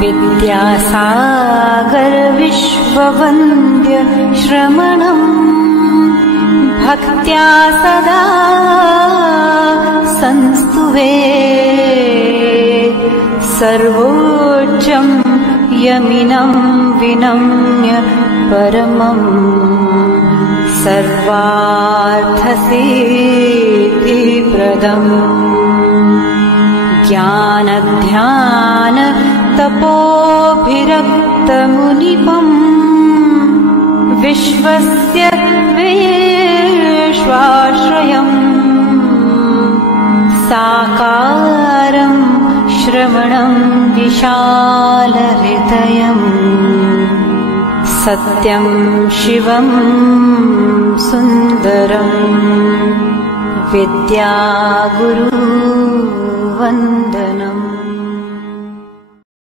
विद्यासागर विश्ववन्द्य श्रमणम् भक्त्या सदा संस्तुवे सर्वोच्चं यमिनं विनम्य परमम् सर्वार्थसिद्धिप्रदम् ज्ञानध्यान तपोभिरक्तमुनिपम् विश्वस्य विश्वाश्रयम् साकारं श्रवणं विशालहृदयम् सत्यं शिवं सुन्दरम् विद्यागुरुवन्दनम्।